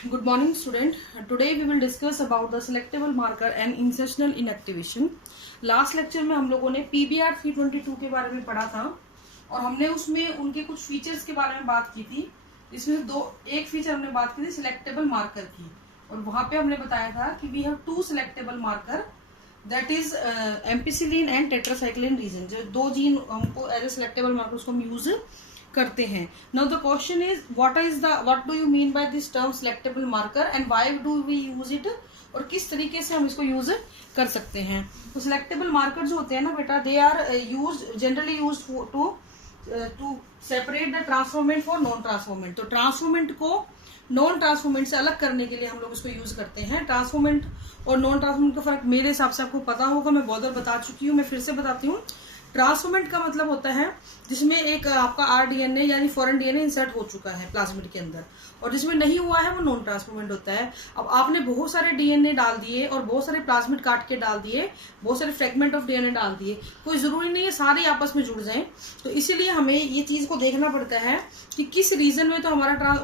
Good morning, student. Today we will discuss about the selectable marker and insertional inactivation. Last lecture में हम लोगों ने PBR 322 के बारे में पढ़ा था और हमने उसमें उनके कुछ फीचर्स के बारे में बात की थी। इसमें एक फीचर हमने बात की थी सिलेक्टेबल मार्कर की, और वहां पे हमने बताया था कि we have two selectable marker, that is ampicillin and tetracycline region. जो दो जीन हमको एज ए सिलेक्टेबल मार्कर उसको हम यूज करते हैं। Now the question is what do you mean by this term selectable marker and why do we use it, और किस तरीके से हम इसको यूज कर सकते हैं। तो सिलेक्टेबल मार्कर जो होते हैं ना बेटा, they are generally use to separate the transformant for non transformant. तो ट्रांसफॉर्मेंट को नॉन ट्रांसफॉर्मेंट से अलग करने के लिए हम लोग इसको यूज करते हैं। ट्रांसफॉर्मेंट और नॉन ट्रांसफॉर्मेंट का फर्क मेरे हिसाब से आपको पता होगा, मैं बहुत बार बता चुकी हूँ, मैं फिर से बताती हूँ। ट्रांसफॉर्मेंट का मतलब होता है जिसमें एक आपका आरडीएनए यानी फॉरेन डीएनए इंसर्ट हो चुका है प्लाज्मिड के अंदर, और जिसमें नहीं हुआ है वो नॉन ट्रांसफॉर्मेंट होता है। अब आपने बहुत सारे डीएनए डाल दिए और बहुत सारे प्लाज्मिड काट के डाल दिए, बहुत सारे फ्रेगमेंट ऑफ डीएनए डाल दिए, कोई जरूरी नहीं है सारे आपस में जुड़ जाएं। तो इसीलिए हमें ये चीज को देखना पड़ता है कि किस रीजन में तो हमारा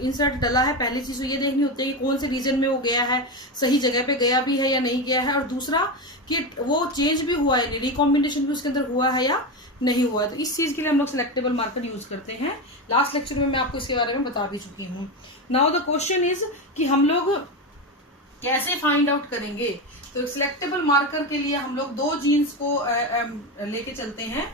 इंसर्ट डला है। पहली चीज तो ये देखनी होती है कि कौन से रीजन में वो गया है, सही जगह पे गया भी है या नहीं गया है, और दूसरा कि वो चेंज भी हुआ है, रिकॉम्बिनेशन भी उसके अंदर हुआ है या नहीं हुआ है। तो इस चीज के लिए हम लोग सिलेक्टेबल मार्कर यूज करते हैं। लास्ट लेक्चर में मैं आपको इसके बारे में बता भी चुकी हूँ। नाउ द क्वेश्चन इज कि हम लोग कैसे फाइंड आउट करेंगे। तो सिलेक्टेबल मार्कर के लिए हम लोग दो जीन्स को लेके चलते हैं,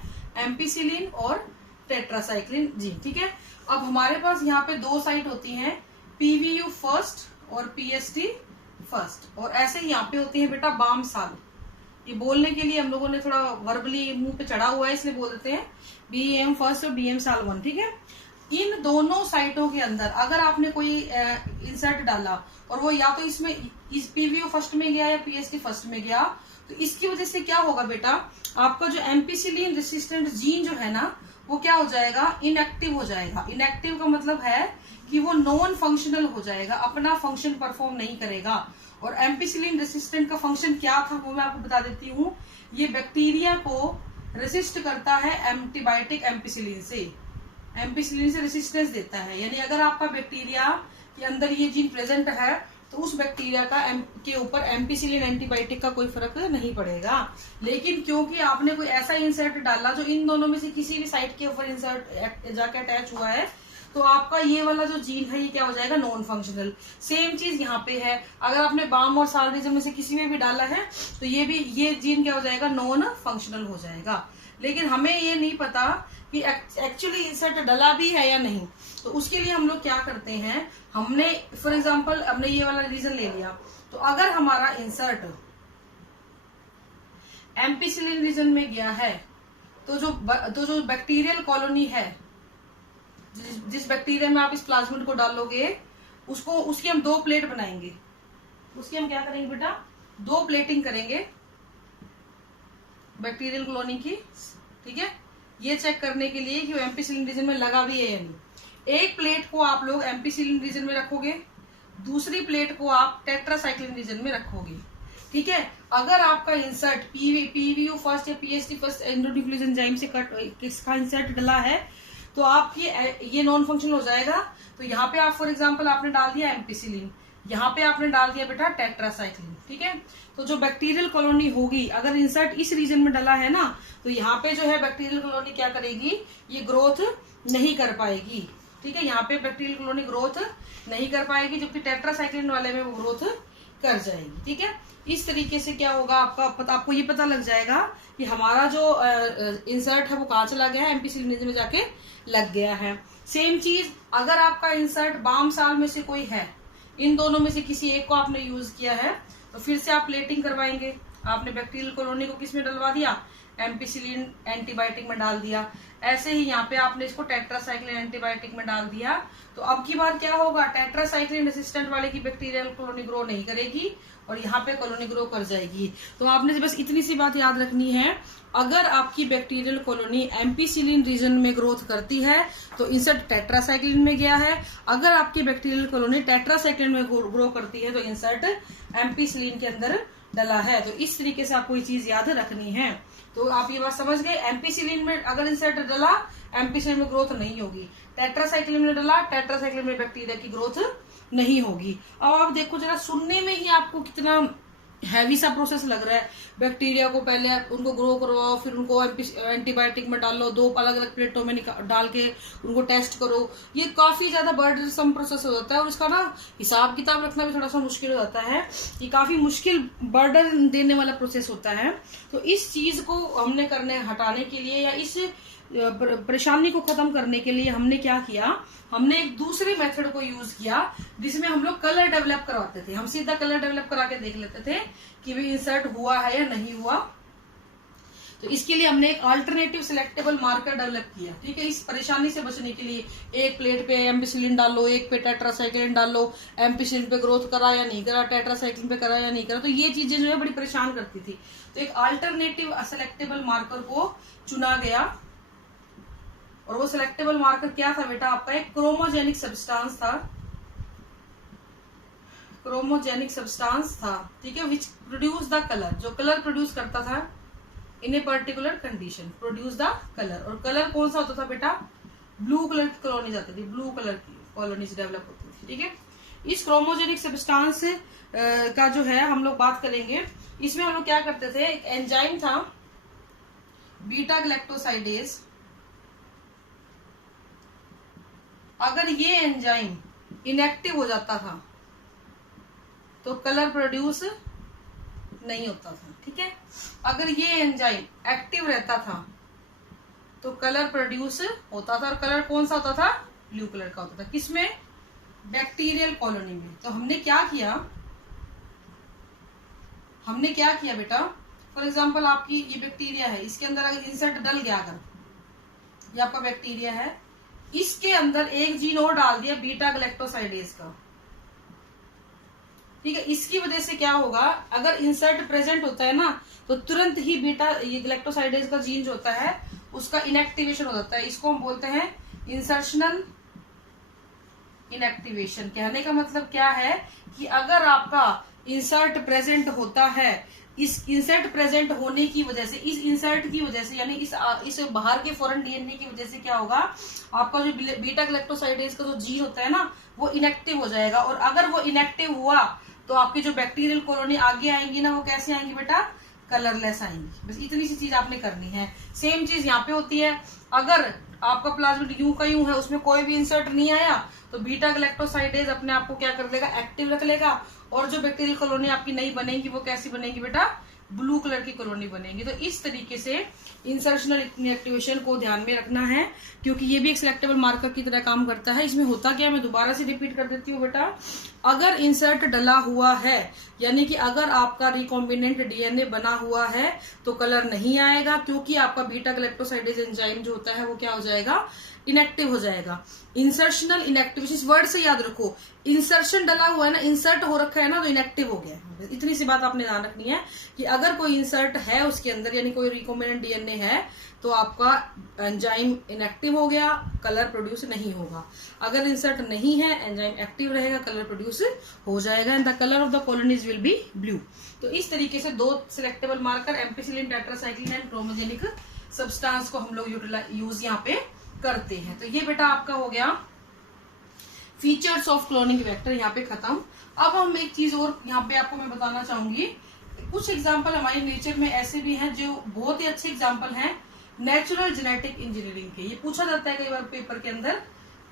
एम्पिसिलिन और टेट्रासाइक्लिन जीन। ठीक है, अब हमारे पास यहाँ पे दो साइट होती हैं, पीवीयू फर्स्ट और पीएसटी फर्स्ट, और ऐसे ही यहाँ पे होती है बेटा बाम साल। ये बोलने के लिए हम लोगों ने थोड़ा वर्बली मुंह पे चढ़ा हुआ है, इसलिए बोल देते हैं बीएम फर्स्ट और बीएम साल 1। ठीक है, इन दोनों साइटों के अंदर अगर आपने कोई इंसर्ट डाला और वो या तो इसमें इस पीवीओ फर्स्ट में गया या पीएसटी फर्स्ट में गया, तो इसकी वजह से क्या होगा बेटा, आपका जो एम्पिसिलिन रेसिस्टेंट जीन जो है ना वो क्या हो जाएगा, इनएक्टिव हो जाएगा। इनएक्टिव का मतलब है कि वो नॉन फंक्शनल हो जाएगा, अपना फंक्शन परफॉर्म नहीं करेगा। और एम्पिसिलिन रेसिस्टेंट का फंक्शन क्या था वो मैं आपको बता देती हूँ। ये बैक्टीरिया को रेसिस्ट करता है एंटीबायोटिक एम्पिसिलिन से, एम्पिसिलिन से रेसिस्टेंस देता है। यानी अगर आपका बैक्टीरिया के अंदर ये जीन प्रेजेंट है तो उस बैक्टीरिया के ऊपर एम्पिसिलिन एंटीबायोटिक का कोई फर्क नहीं पड़ेगा। लेकिन क्योंकि आपने कोई ऐसा इंसर्ट डाला जो इन दोनों में से किसी भी साइट के ऊपर इंसर्ट जाके अटैच हुआ है, तो आपका ये वाला जो जीन है ये क्या हो जाएगा, नॉन फंक्शनल। सेम चीज यहाँ पे है, अगर आपने बाम और साल रीजन में से किसी में भी डाला है तो ये जीन क्या हो जाएगा, नॉन फंक्शनल हो जाएगा। लेकिन हमें ये नहीं पता कि एक्चुअली इंसर्ट डला भी है या नहीं। तो उसके लिए हम लोग क्या करते हैं, हमने फॉर एग्जांपल हमने ये वाला रीजन ले लिया, तो अगर हमारा इंसर्ट एम्पिसिलिन रीजन में गया है तो जो बैक्टीरियल कॉलोनी है, जिस बैक्टीरिया में आप इस प्लाज्मिड को डालोगे उसकी हम दो प्लेट बनाएंगे। उसकी हम क्या करेंगे बेटा, दो प्लेटिंग करेंगे बैक्टीरियल कॉलोनी की। ठीक है, ये चेक करने के लिए कि वो एम्पिसिलिन रीजन में लगा भी है या नहीं। एक प्लेट को आप लोग एम्पिसिलिन रीजन में रखोगे, दूसरी प्लेट को आप टेट्रासाइक्लिन रीजन में रखोगे। ठीक है, अगर आपका इंसर्ट पीवीयू फर्स्ट या पीएसटी फर्स्ट एंडोन्यूक्लियस एंजाइम से किसका इंसर्ट डला है तो आपकी ये नॉन फंक्शनल हो जाएगा। तो यहाँ पे आप फॉर एग्जांपल आपने डाल दिया एम्पिसिलिन, यहाँ पे आपने डाल दिया बेटा टेट्रासाइक्लिन। ठीक है, तो जो बैक्टीरियल कॉलोनी होगी, अगर इंसर्ट इस रीजन में डला है ना, तो यहाँ पे जो है बैक्टीरियल कॉलोनी क्या करेगी, ये ग्रोथ नहीं कर पाएगी। ठीक है, यहाँ पे बैक्टीरियल कॉलोनी ग्रोथ नहीं कर पाएगी, जबकि टेट्रासाइक्लिन वाले में वो ग्रोथ कर जाएगी। ठीक है, इस तरीके से क्या होगा, आपको ये पता लग जाएगा कि हमारा जो इंसर्ट है वो कहाँ चला गया है, एम्पिसिलिन में जाके लग गया है। सेम चीज अगर आपका इंसर्ट बाम साल में से कोई है, इन दोनों में से किसी एक को आपने यूज किया है, तो फिर से आप प्लेटिंग करवाएंगे। आपने बैक्टीरियल कॉलोनी को किस में डलवा दिया, एम्पिसिलिन एंटीबायोटिक में डाल दिया। ऐसे ही यहाँ पे आपने इसको टेट्रासाइक्लिन एंटीबायोटिक में डाल दिया। तो अब की बार क्या होगा, टेट्रासाइक्लिन रेसिस्टेंट वाले की बैक्टीरियल कॉलोनी ग्रो नहीं करेगी और यहाँ पे कॉलोनी ग्रो कर जाएगी। तो आपने बस इतनी सी बात याद रखनी है, अगर आपकी बैक्टीरियल कॉलोनी एम्पिसिलिन रीजन में ग्रोथ करती है तो इंसर्ट टेट्रासाइक्लिन में गया है। अगर आपकी बैक्टीरियल कॉलोनी टेट्रासाइक्लिन में ग्रो करती है तो इंसर्ट एम्पिसिलिन के अंदर डला है। तो इस तरीके से आपको ये चीज याद रखनी है। तो आप ये बात समझ गए, एम्पिसिलिन में अगर इंसर्ट डला एम्पिसिलिन में ग्रोथ नहीं होगी। टेट्रासाइक्लिन में डाला, टेट्रासाइक्लिन में बैक्टीरिया की ग्रोथ नहीं होगी। अब आप देखो जरा, सुनने में ही आपको कितना हैवी सा प्रोसेस लग रहा है। बैक्टीरिया को पहले उनको ग्रो करवाओ, फिर उनको एंटीबायोटिक में डालो, 2 अलग अलग प्लेटों में डाल के उनको टेस्ट करो। ये काफी ज्यादा बर्डनसम प्रोसेस हो जाता है और इसका ना हिसाब किताब रखना भी थोड़ा सा मुश्किल हो जाता है। ये काफी मुश्किल बर्डन देने वाला प्रोसेस होता है। तो इस चीज को हमने हटाने के लिए या इस परेशानी को खत्म करने के लिए हमने क्या किया, हमने एक दूसरे मेथड को यूज किया जिसमें हम लोग कलर डेवलप करवाते थे। हम सीधा कलर डेवलप करा के देख लेते थे कि भी इंसर्ट हुआ है या नहीं हुआ। तो इसके लिए हमने एक अल्टरनेटिव सिलेक्टेबल मार्कर डेवलप किया। ठीक है, इस परेशानी से बचने के लिए एक प्लेट पे एम्पिसिलिन डालो, एक पे टेट्रासाइक्लिन डालो, एम्पिसिलिन पे ग्रोथ करा या नहीं करा, टेट्रासाइक्लिन पे करा या नहीं करा, तो ये चीजें जो है बड़ी परेशान करती थी। तो एक अल्टरनेटिव सिलेक्टेबल मार्कर को चुना गया और वो सिलेक्टेबल मार्कर क्या था बेटा आपका, एक क्रोमोजेनिक सब्सटेंस था। क्रोमोजेनिक सब्सटेंस था, ठीक है, विच प्रोड्यूस द कलर, जो कलर प्रोड्यूस करता था in a particular condition, produce the colour. और कलर कौन सा होता था बेटा, ब्लू कलर की कॉलोनीज आती थी, ब्लू कलर की कॉलोनीज डेवलप होती थी। ठीक है, इस क्रोमोजेनिक सब्सटेंस का जो है हम लोग बात करेंगे। इसमें हम लोग क्या करते थे, एक एंजाइम था बीटा गैलेक्टोसाइडेज। अगर ये एंजाइम इनएक्टिव हो जाता था तो कलर प्रोड्यूस नहीं होता था। ठीक है, अगर ये एंजाइम एक्टिव रहता था तो कलर प्रोड्यूस होता था। और कलर कौन सा होता था, ब्लू कलर का होता था। किसमें, बैक्टीरियल कॉलोनी में। तो हमने क्या किया बेटा, फॉर एग्जाम्पल आपकी ये बैक्टीरिया है, इसके अंदर अगर इंसर्ट डल गया, अगर ये आपका बैक्टीरिया है, इसके अंदर एक जीन और डाल दिया बीटा गैलेक्टोसाइडेज का। ठीक है, इसकी वजह से क्या होगा, अगर इंसर्ट प्रेजेंट होता है ना तो तुरंत ही बीटा ये गैलेक्टोसाइडेज का जीन जो होता है उसका इनएक्टिवेशन हो जाता है। इसको हम बोलते हैं इंसर्शनल इनएक्टिवेशन। कहने का मतलब क्या है कि अगर आपका इंसर्ट प्रेजेंट होता है, इस इंसर्ट प्रेजेंट होने की वजह से, इस इंसर्ट की वजह से, यानी इस बाहर के फॉरेन डीएनए की वजह से क्या होगा, आपका जो बीटा गैलेक्टोसाइडेज का जो जीन होता है ना वो इनएक्टिव हो जाएगा। और अगर वो इनएक्टिव हुआ तो आपकी जो बैक्टीरियल कॉलोनी आगे आएंगी ना, वो कैसे आएंगी बेटा, कलरलेस आएंगी। बस इतनी सी चीज आपने करनी है। सेम चीज यहाँ पे होती है, अगर आपका प्लाज्मिड यूं का यूं है, उसमें कोई भी इंसर्ट नहीं आया तो बीटा गैलेक्टोसाइडेज अपने आप को क्या कर लेगा, एक्टिव रख लेगा। और जो बैक्टीरियल कॉलोनी आपकी नहीं बनेगी वो कैसी बनेगी बेटा, ब्लू कलर की कॉलोनी बनेगी। तो इस तरीके से इंसर्शनल इनएक्टिवेशन को ध्यान में रखना है, क्योंकि ये भी एक सिलेक्टेबल मार्कर की तरह काम करता है। इसमें होता क्या, मैं दोबारा से रिपीट कर देती हूँ बेटा, अगर इंसर्ट डला हुआ है, यानी कि अगर आपका रिकॉम्बिनेंट डीएनए बना हुआ है तो कलर नहीं आएगा, क्योंकि आपका बीटा गैलेक्टोसाइडेज एंजाइम जो होता है वो क्या हो जाएगा, इनएक्टिव हो जाएगा। इंसर्शनल इनएक्टिवेशन, इस वर्ड से याद रखो, इंसर्शन डला हुआ है ना, इंसर्ट हो रखा है ना, तो इनएक्टिव हो गया है। इतनी सी बात आपने ध्यान रखनी है कि अगर कोई इंसर्ट है उसके अंदर, यानी कोई रिकॉम्बिनेंट डीएनए है, तो आपका एंजाइम इनएक्टिव हो गया, कलर प्रोड्यूस नहीं होगा। अगर इंसर्ट नहीं है, एंजाइम एक्टिव रहेगा, कलर प्रोड्यूस हो जाएगा, and the colour of the colonies will be blue. तो इस तरीके से 2 selectable marker, ampicillin, tetracycline and chromogenic substance को हम लोग यूज यहाँ पे करते हैं। तो ये बेटा आपका हो गया फीचर्स ऑफ क्लोनिंग वेक्टर, यहाँ पे खत्म। अब हम एक चीज और यहाँ पे आपको मैं बताना चाहूंगी, कुछ एग्जाम्पल हमारे नेचर में ऐसे भी हैं जो बहुत ही अच्छे एग्जाम्पल हैं नेचुरल जेनेटिक इंजीनियरिंग के। ये पूछा जाता है कई बार पेपर के अंदर,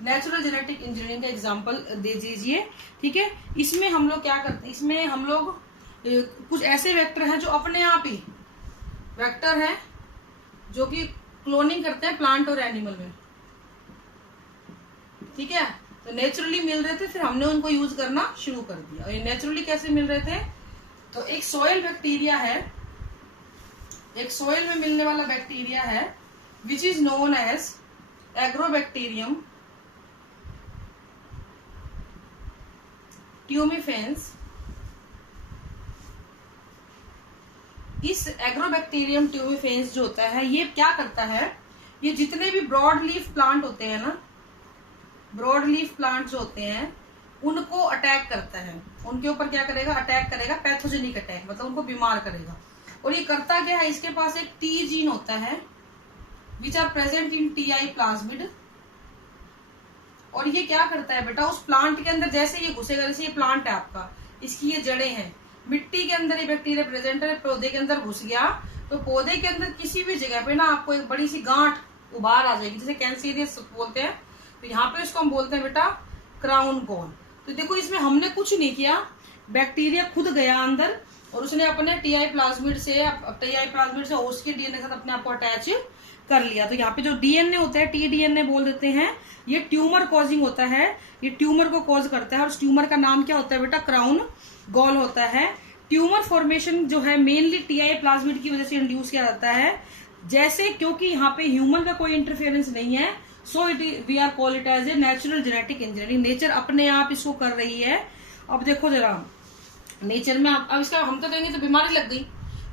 नेचुरल जेनेटिक इंजीनियरिंग का एग्जाम्पल दे दीजिए। ठीक है, इसमें हम लोग क्या करते हैं, इसमें हम लोग कुछ ऐसे वेक्टर हैं जो अपने आप ही वेक्टर हैं जो कि क्लोनिंग करते हैं प्लांट और एनिमल में। ठीक है, तो नेचुरली मिल रहे थे, फिर हमने उनको यूज करना शुरू कर दिया। और ये नेचुरली कैसे मिल रहे थे, तो एक सोयल बैक्टीरिया है, एक सोयल में मिलने वाला बैक्टीरिया है which is known as Agrobacterium tumefaciens. इस एग्रोबैक्टीरियम ट्यूमिफेंस जो होता है, ये क्या करता है, ये जितने भी ब्रॉड लीफ प्लांट होते हैं ना, ब्रॉड लीफ प्लांट जो होते हैं उनको अटैक करता है। उनके ऊपर क्या करेगा, अटैक करेगा, पैथोजेनिक अटैक, मतलब उनको बीमार करेगा। और ये करता क्या है, इसके पास एक टी जीन होता है, which are present in Ti plasmid. और ये क्या करता है बेटा, उस प्लांट के अंदर जैसे ये घुसेगा, जैसे ये प्लांट है आपका, इसकी ये जड़ें हैं, मिट्टी के अंदर ये बैक्टीरिया प्रेजेंट है, पौधे के अंदर घुस गया तो पौधे के अंदर किसी भी जगह पे ना आपको एक बड़ी सी गांठ उबार आ जाएगी, जैसे कैंसेरियस बोलते हैं। तो यहाँ पे इसको हम बोलते हैं बेटा क्राउन गॉल। तो देखो इसमें हमने कुछ नहीं किया, बैक्टीरिया खुद गया अंदर और उसने अपने टीआई प्लाज्मिड से होस्ट के डीएनए के साथ अपने आप को अटैच कर लिया। तो यहाँ पे जो डीएनए होता है, टी डीएनए बोल देते हैं, ये ट्यूमर कॉजिंग होता है, ये ट्यूमर को कॉज करता है। और उस ट्यूमर का नाम क्या होता है बेटा, क्राउन गॉल होता है। ट्यूमर फॉर्मेशन जो है मेनली टीआई प्लाज्मिड की वजह से इंड्यूस किया जाता है। जैसे क्योंकि यहाँ पे ह्यूमन का कोई इंटरफेरेंस नहीं है, so we are call it as a natural genetic engineering. Nature अपने आप इसको कर रही है। अब देखो जरा नेचर में अब इसका हम तो कहेंगे तो बीमारी लग गई,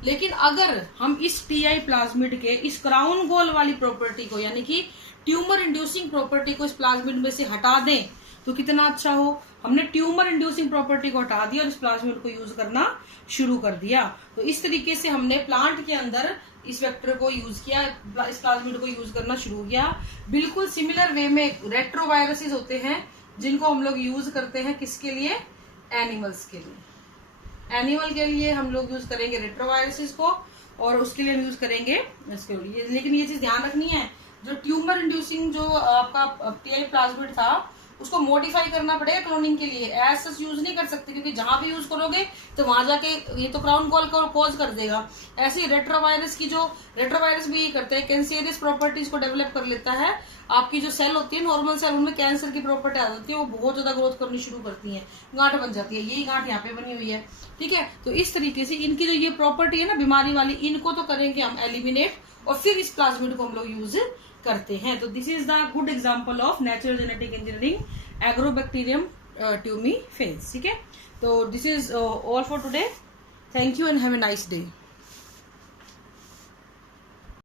लेकिन अगर हम इस टीआई प्लाज्मिड के इस क्राउन गोल वाली प्रॉपर्टी को, यानी कि ट्यूमर इंड्यूसिंग प्रॉपर्टी को इस प्लाज्मिड में से हटा दें तो कितना अच्छा हो। हमने ट्यूमर इंड्यूसिंग प्रॉपर्टी को हटा दिया और इस प्लाज्मिड को यूज करना शुरू कर दिया। तो इस तरीके से हमने प्लांट के अंदर इस वेक्टर को यूज किया, इस प्लाज्मिड को यूज करना शुरू किया। बिल्कुल सिमिलर वे में रेट्रोवायरसेस होते हैं जिनको हम लोग यूज करते हैं किसके लिए, एनिमल्स के लिए। एनिमल के लिए हम लोग यूज करेंगे रेट्रोवायरसेस को और उसके लिए हम यूज करेंगे इसके लिए। लेकिन ये चीज ध्यान रखनी है, जो ट्यूमर इंड्यूसिंग जो आपका टीआई प्लाज्मिड था उसको मॉडिफाई करना पड़ेगा क्लोनिंग के लिए। एज सच यूज नहीं कर सकते, क्योंकि जहां भी यूज करोगे तो वहां जाके ये तो क्राउन गॉल को कॉज कर देगा। ऐसे ही रेट्रोवायरस भी ये करते हैं, कैंसेरियस प्रॉपर्टीज को डेवलप कर लेता है। आपकी जो सेल होती है नॉर्मल सेल, उनमें कैंसर की प्रॉपर्टी आ जाती है, वो बहुत ज्यादा ग्रोथ करनी शुरू करती है, गांठ बन जाती है। यही गांठ यहाँ पे बनी हुई है, ठीक है। तो इस तरीके से इनकी जो ये प्रॉपर्टी है ना बीमारी वाली, इनको तो करेंगे हम एलिमिनेट और फिर इस प्लाज्मिड को हम लोग यूज करते हैं। तो this is the good example of natural genetic engineering Agrobacterium tumefaciens, ठीक है। तो this is all for today. Thank you and have a nice day.